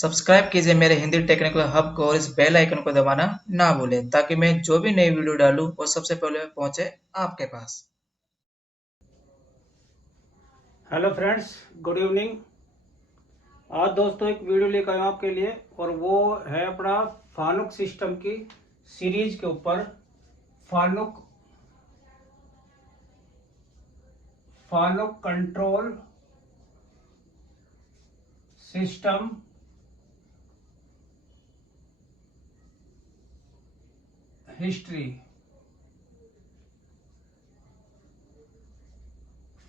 Subscribe कीजिए मेरे Hindi technical hub को और इस बेल आइकन को दबाना ना भूलें ताकि मैं जो भी नई वीडियो डालूं वो सबसे पहले पहुंचे आपके पास। Hello friends, good evening. आज दोस्तों एक वीडियो लेकर आया आपके लिए और वो है अपना फानुक सिस्टम की सीरीज के ऊपर। फानुक फानुक कंट्रोल सिस्टम हिस्ट्री।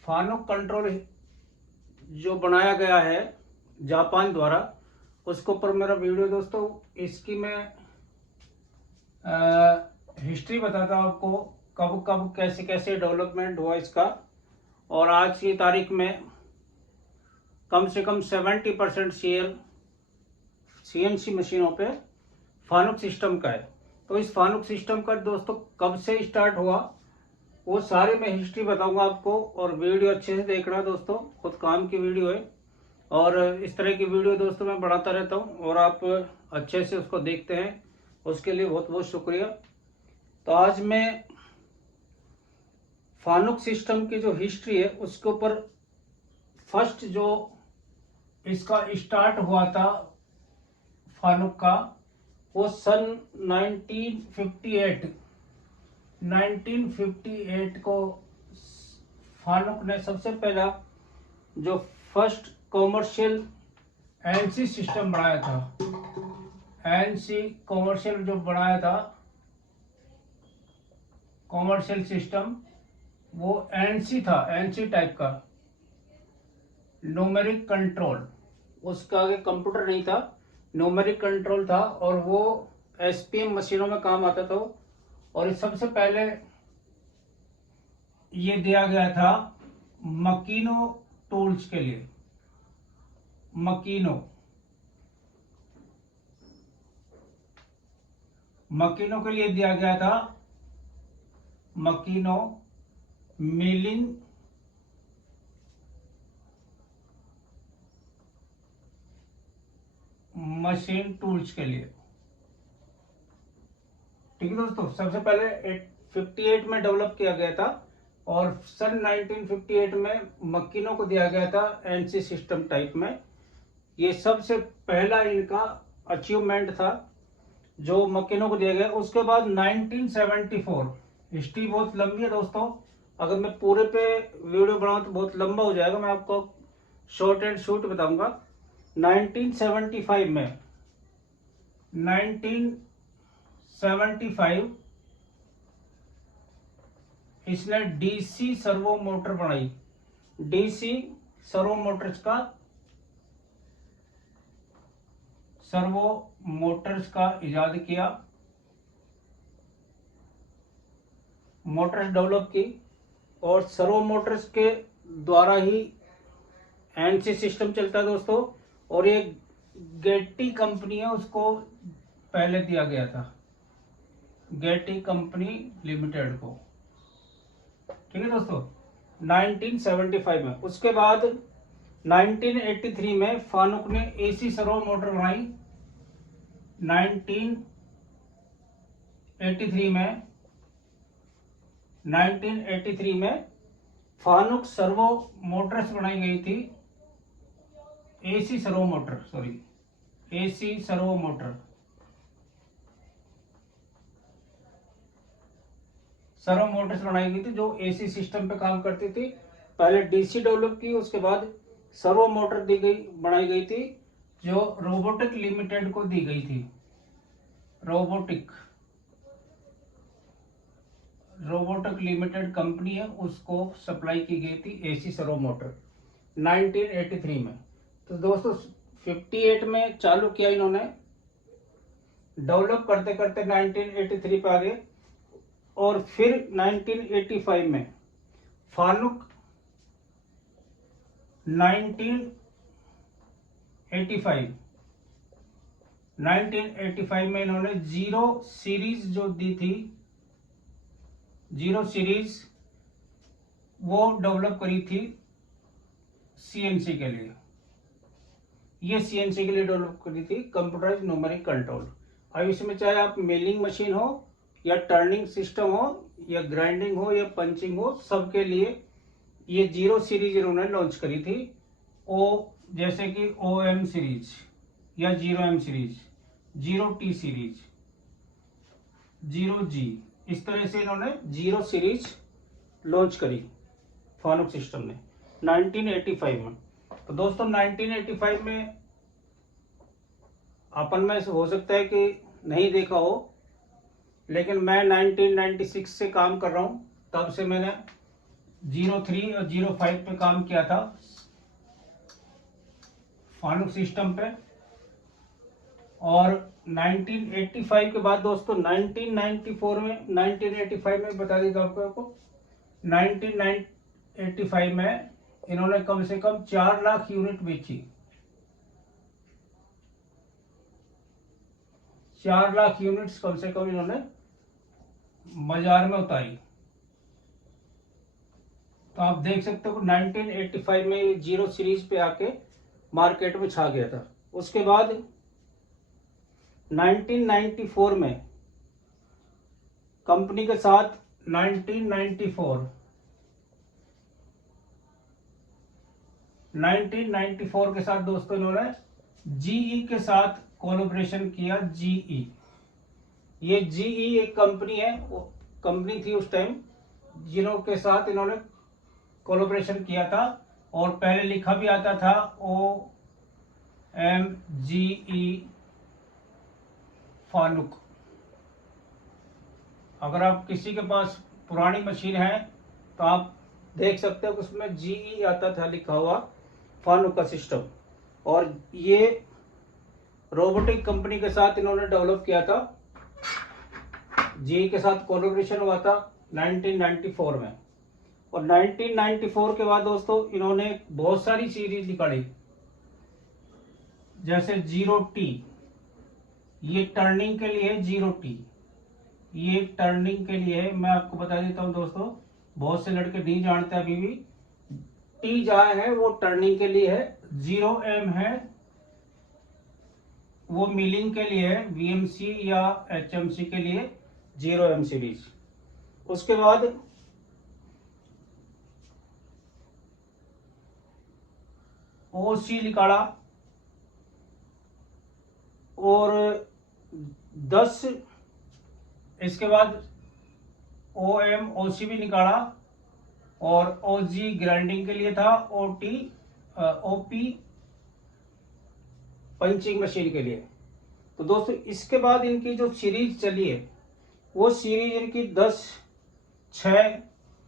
फानुक कंट्रोल जो बनाया गया है जापान द्वारा, उसके ऊपर मेरा वीडियो दोस्तों। इसकी मैं हिस्ट्री बताता हूँ आपको, कब कब कैसे कैसे डेवलपमेंट हुआ इसका। और आज की तारीख में कम से कम 70% शेयर सीएनसी मशीनों पे फानुक सिस्टम का है। तो इस फानुक सिस्टम का दोस्तों कब से स्टार्ट हुआ वो सारे मैं हिस्ट्री बताऊंगा आपको। और वीडियो अच्छे से देखना दोस्तों, खुद काम की वीडियो है और इस तरह की वीडियो दोस्तों मैं बढ़ाता रहता हूँ और आप अच्छे से उसको देखते हैं, उसके लिए बहुत बहुत शुक्रिया। तो आज मैं फानुक सिस्टम की जो हिस्ट्री है उसके ऊपर फर्स्ट जो इसका स्टार्ट हुआ था फानुक का, वो सन 1958 को फानुक ने सबसे पहला जो फर्स्ट कॉमर्शियल एनसी सिस्टम बनाया था। एनसी कॉमर्शियल जो बनाया था, कॉमर्शियल सिस्टम वो एनसी था, एनसी टाइप का न्यूमेरिक कंट्रोल। उसका आगे कंप्यूटर नहीं था, न्यूमेरिक कंट्रोल था और वो एसपीएम मशीनों में काम आता था। और सबसे पहले ये दिया गया था मकीनो टूल्स के लिए। मकीनो मकीनो के लिए दिया गया था, मकीनो मिलिंग मशीन टूल्स के लिए। ठीक है दोस्तों, सबसे पहले 58 में डेवलप किया गया था और सन 1958 में मकीनों को दिया गया था एनसी सिस्टम टाइप में। ये सबसे पहला इनका अचीवमेंट था जो मकीनों को दिया गया। उसके बाद 1974, हिस्ट्री बहुत लंबी है दोस्तों, अगर मैं पूरे पे वीडियो बनाऊं तो बहुत लंबा हो जाएगा, मैं आपको शॉर्ट एंड शूट बताऊंगा। 1975 में 1975 इसने डीसी सर्वो मोटर बनाई। डीसी सर्वो मोटर्स का इजाद किया, मोटर्स डेवलप की और सर्वो मोटर्स के द्वारा ही एनसी सिस्टम चलता है दोस्तों। और ये गेटी कंपनी है, उसको पहले दिया गया था, गेटी कंपनी लिमिटेड को। ठीक है दोस्तों, 1975 में। उसके बाद 1983 में फानुक ने एसी सर्वो मोटर बनाई। 1983 में फानुक सर्वो मोटर्स बनाई गई थी। एसी सर्वो मोटर्स बनाई गई थी जो एसी सिस्टम पे काम करती थी। पहले डीसी डेवलप की, उसके बाद सर्वो मोटर बनाई गई थी जो रोबोटिक लिमिटेड को दी गई थी। रोबोटिक लिमिटेड कंपनी है, उसको सप्लाई की गई थी एसी सर्वो मोटर 1983 में। तो दोस्तों 58 में चालू किया इन्होंने, डेवलप करते करते 1983 पे आ गए और फिर 1985 में फानुक 1985 में इन्होंने जीरो सीरीज जो दी थी, जीरो सीरीज वो डेवलप करी थी सीएनसी के लिए। ये सीएनसी के लिए डेवलप करी थी, कंप्यूटराइज न्यूमेरिक कंट्रोल। अब इसमें चाहे आप मिलिंग मशीन हो या टर्निंग सिस्टम हो या ग्राइंडिंग हो या पंचिंग हो, सबके लिए ये 0 सीरीज इन्होंने लॉन्च करी थी। ओ जैसे कि OM सीरीज या 0M series, 0T series, 0G, इस तरह से इन्होंने 0 सीरीज लॉन्च करी फानुक सिस्टम ने 1985 में। तो दोस्तों 1985 में अपन में हो सकता है कि नहीं देखा हो, लेकिन मैं 1996 से काम कर रहा हूं, तब से मैंने 03 और 05 पे काम किया था फानुक सिस्टम पे। और 1985 के बाद दोस्तों 1994 में 1985 में बता देता हूं आपको, 1985 में इन्होंने कम से कम 4 लाख यूनिट बेची, 4 लाख यूनिट्स कम से कम इन्होंने बाजार में उतारी। तो आप देख सकते हो 1985 में 0 सीरीज पे आके मार्केट में छा गया था। उसके बाद 1994 में कंपनी के साथ 1994 के साथ दोस्तों इन्होंने जीई के साथ कोलैबोरेशन किया। जीई, ये जीई एक कंपनी है, कंपनी थी उस टाइम, जिन्हों के साथ इन्होंने कोलैबोरेशन किया था। और पहले लिखा भी आता था OMGE फानुक। अगर आप किसी के पास पुरानी मशीन है तो आप देख सकते हो कि उसमें जीई आता था लिखा हुआ, फानुक का सिस्टम। और ये रोबोटिक कंपनी के साथ इन्होंने डेवलप किया था, जीई के साथ कोलैबोरेशन हुआ था 1994 में। और 1994 के बाद दोस्तों इन्होंने बहुत सारी सीरीज निकाली, जैसे 0T, ये टर्निंग के लिए 0T, ये टर्निंग के लिए है। मैं आपको बता देता हूं दोस्तों, बहुत से लड़के नहीं जानते अभी भी। टी जहां है वो टर्निंग के लिए है, 0M है वो मिलिंग के लिए है, VMC या HMC के लिए 0M सीरीज। उसके बाद OC निकाला और 10, इसके बाद OM OC भी निकाला और OG ग्राइंडिंग के लिए था, OP पंचिंग मशीन के लिए। तो दोस्तों इसके बाद इनकी जो सीरीज चली है वो सीरीज इनकी 10, 6,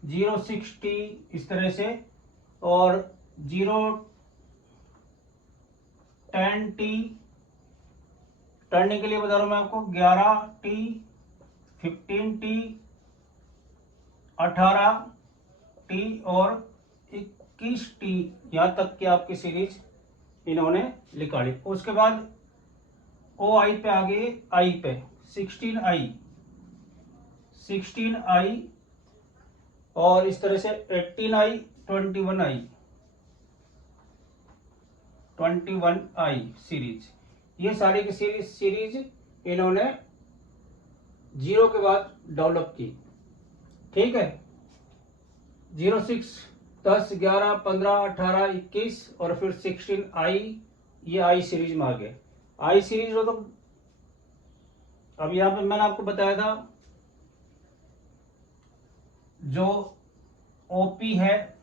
06T इस तरह से, और 010T टर्निंग के लिए बता रहा हूं मैं आपको, 11T, 15T, 18T और 21T, यहां तक कि आपकी सीरीज इन्होंने निकाली। उसके बाद OI पे आगे, आई पे 16I, 16I और इस तरह से 18I, 21I, 21I सीरीज, ये सारी की सीरीज इन्होंने 0 के बाद डेवलप की। ठीक है, 06, 10, 11, 15, 18, 21 और फिर 16I, ये आई सीरीज में आ गए। आई सीरीज हो तो अब यहां पे मैंने आपको बताया था जो OP है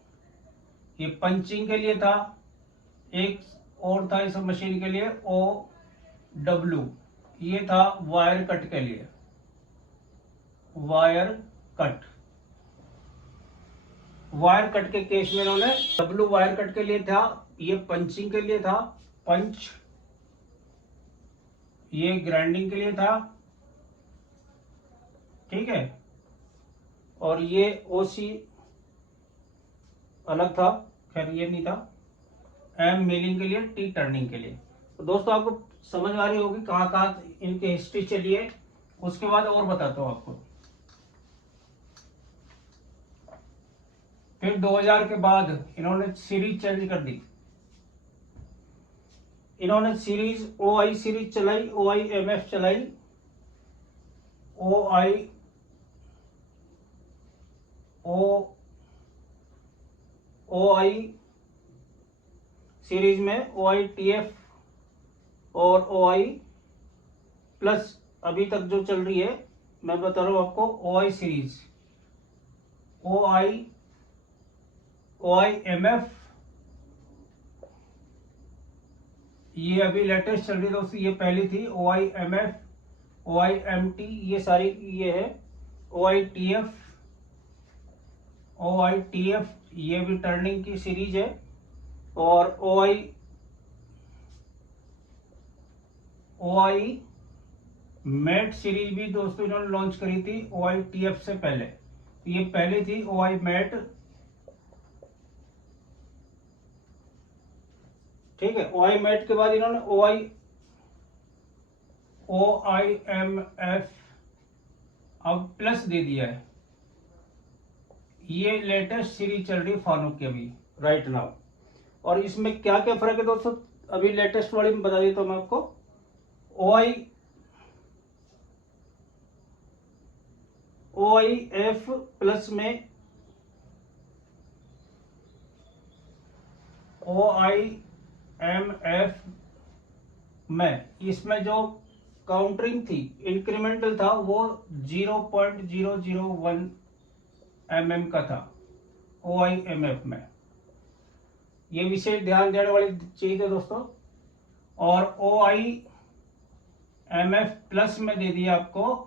ये पंचिंग के लिए था, एक और था इस मशीन के लिए OW, ये था वायर कट के लिए, वायर कट। वायर कट के केस में इन्होंने W वायर कट के लिए था, ये पंचिंग के लिए था, पंच, ये ग्राइंडिंग के लिए था। ठीक है, और ये OC अलग था, खैर ये नहीं था। M मिलिंग के लिए, T टर्निंग के लिए। तो दोस्तों आपको समझ आ रही होगी कहाँ कहाँ इनकी हिस्ट्री चली है। उसके बाद और बताता हूँ आपको। फिर 2000 के बाद इन्होंने सीरीज चेंज कर दी, इन्होंने सीरीज OI सीरीज चलाई, OIMF चलाई, OI सीरीज में OITF और OI प्लस अभी तक जो चल रही है, मैं बता रहा हूँ आपको, OI सीरीज, OIMF, ये अभी लेटेस्ट चल रही है दोस्तों। ये पहली थी OIMF, OIMT, ये सारी ये है। OITF ये भी टर्निंग की सीरीज है। और OI मैट सीरीज भी दोस्तों इन्होंने लॉन्च करी थी OITF से पहले। ये पहले थी OI मैट, ठीक है। OI मैट के बाद इन्होंने OIMF अब प्लस दे दिया है। ये लेटेस्ट सीरीज चल रही है फानुक की अभी राइट नाउ। और इसमें क्या क्या फर्क है दोस्तों, अभी लेटेस्ट वाली में बता देता हूं मैं आपको। OIF प्लस में OIMF में इसमें जो काउंटरिंग थी, इंक्रीमेंटल था, वो 0.001 mm का था OIMF में। ये विशेष ध्यान देने वाली चीज है दोस्तों। और OIMF प्लस में दे दिया आपको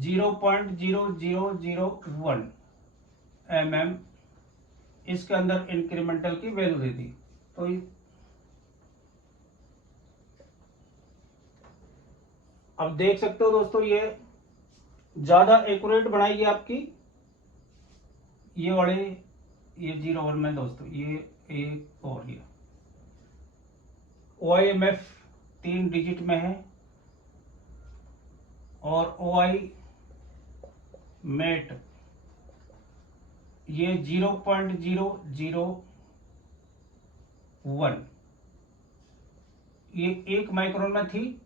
0.0001 mm, इसके अंदर इंक्रीमेंटल की वैल्यू दे दी। तो अब देख सकते हो दोस्तों, ये ज्यादा एक्यूरेट बनाएगी आपकी ये वाले, ये 01 में दोस्तों, ये एक और ये OIMF 3 डिजिट में है और OI मेट ये 0.001, ये 1 माइक्रोन में थी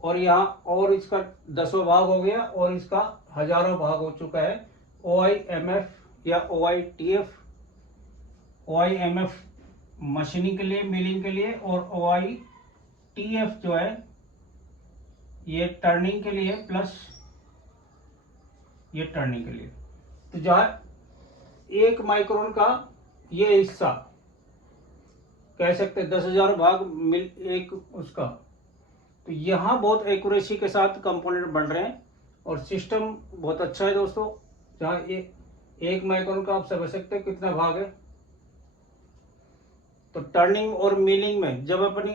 और यहाँ और इसका 10वां भाग हो गया और इसका 1000वां भाग हो चुका है। OIMF या OITF, OIMF मशीनिंग के लिए, मिलिंग के लिए, और OITF जो है ये टर्निंग के लिए, प्लस ये टर्निंग के लिए। तो जहाँ 1 माइक्रोन का ये हिस्सा कह सकते हैं 10,000 भाग मिल एक उसका, तो यहाँ बहुत एक्यूरेसी के साथ कंपोनेंट बन रहे हैं और सिस्टम बहुत अच्छा है दोस्तों। जहाँ ये 1 माइक्रोन का आप समझ सकते हैं कितना भाग है। तो टर्निंग और मिलिंग में जब अपनी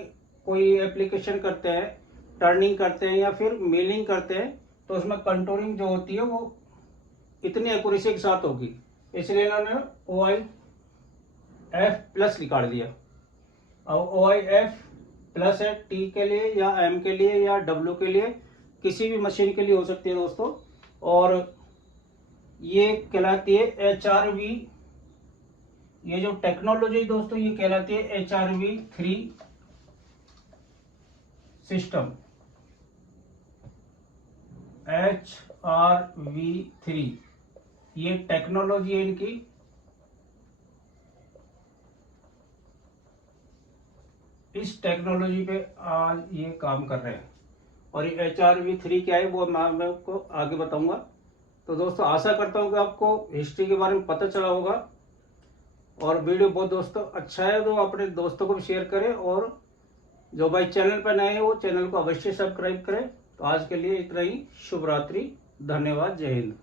कोई एप्लीकेशन करते हैं, टर्निंग करते हैं या फिर मिलिंग करते हैं, तो उसमें कंटूरिंग जो होती है वो इतनी एक्यूरेसी के साथ होगी, इसलिए इन्होंने OIF प्लस निकाल दिया। अब OIF प्लस है T के लिए या M के लिए या W के लिए, किसी भी मशीन के लिए हो सकती है दोस्तों। और ये कहलाती है HRV, ये जो टेक्नोलॉजी दोस्तों ये कहलाती है HRV3 सिस्टम, HRV3 ये टेक्नोलॉजी है इनकी। इस टेक्नोलॉजी पे आज ये काम कर रहे हैं और ये HRV3 क्या है वो मैं आपको आगे बताऊंगा। तो दोस्तों आशा करता हूँ कि आपको हिस्ट्री के बारे में पता चला होगा और वीडियो बहुत दोस्तों अच्छा है तो अपने दोस्तों को भी शेयर करें, और जो भाई चैनल पर नए हैं वो चैनल को अवश्य सब्सक्राइब करें। तो आज के लिए इतना ही, शुभ रात्रि, धन्यवाद, जय हिंद।